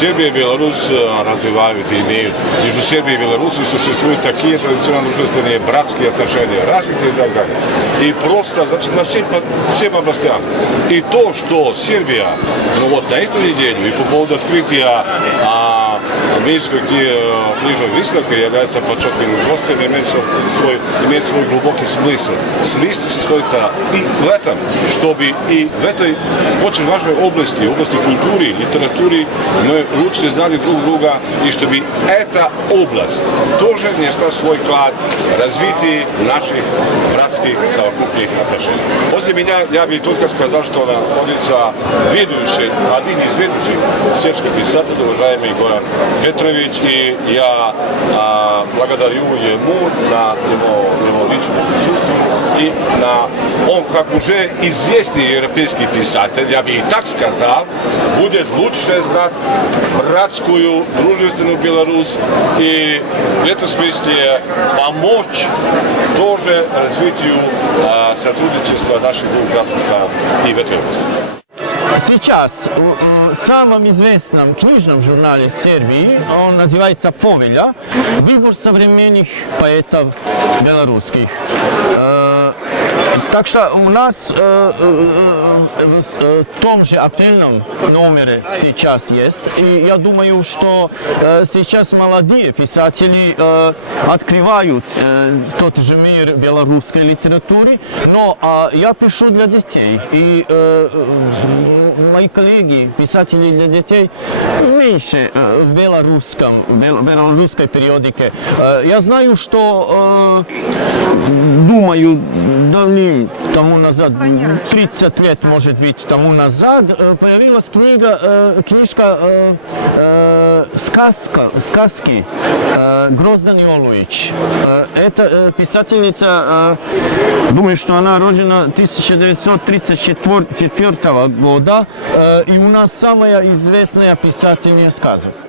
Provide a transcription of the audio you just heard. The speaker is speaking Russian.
Сербия и Беларусь развивают и имеют. Между Сербией и Беларусью существуют такие традиционно дружественные братские отношения, развитые и так далее. И просто, значит, во всем областям. И то, что Сербия, ну вот на эту неделю и по поводу открытия Минской ближнего выставки является почетным гостем, имеет свой глубокий смысл. Смысл состоится и в этом, чтобы и в этой очень важной области культуры, литературы, мы лучше знали друг друга, и чтобы эта область тоже несла свой вклад в развитие наших братских совокупных отношений. После меня я бы только сказал, что находится один из ведущих сербских писателей, уважаемый Goran Petrović, и я благодарю ему на его личное присутствие и он, как уже известный европейский писатель, я бы и так сказал, будет лучше знать братскую, дружественную Беларусь и в этом смысле помочь тоже развитию сотрудничества наших двух братских стран и в этой области. Сейчас в самом известном книжном журнале Сербии, он называется «Повелja», выбор современных поэтов белорусских. Так что у нас в том же актуальном номере сейчас есть. И я думаю, что сейчас молодые писатели открывают тот же мир белорусской литературы, но я пишу для детей. И мои коллеги, писатели для детей, меньше в белорусской периодике. Я знаю, что, думаю, тому назад, 30 лет, может быть, тому назад, появилась книжка сказки Grozdan Jolović. Это писательница, думаю, что она рождена 1934 года, и у нас самая известная писательница сказок.